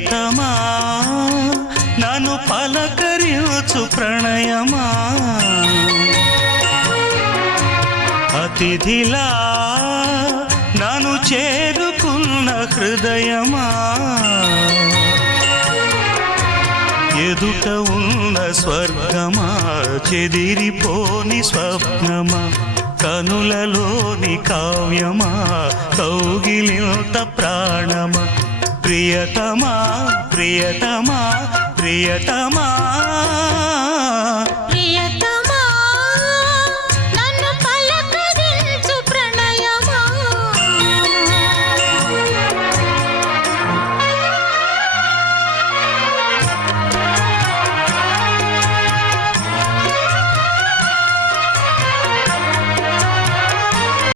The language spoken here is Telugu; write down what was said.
ప్రియతమా నన్ను పలకరించు ప్రణయమా అతిథిలా నన్ను చేరుకున్న హృదయమా ఎదుట ఉన్న స్వర్గమా చెదిరిపోని స్వప్నమా కనులలోని కావ్యమా కౌగిలింత ప్రాణమా ప్రియతమా ప్రియతమా ప్రియతమా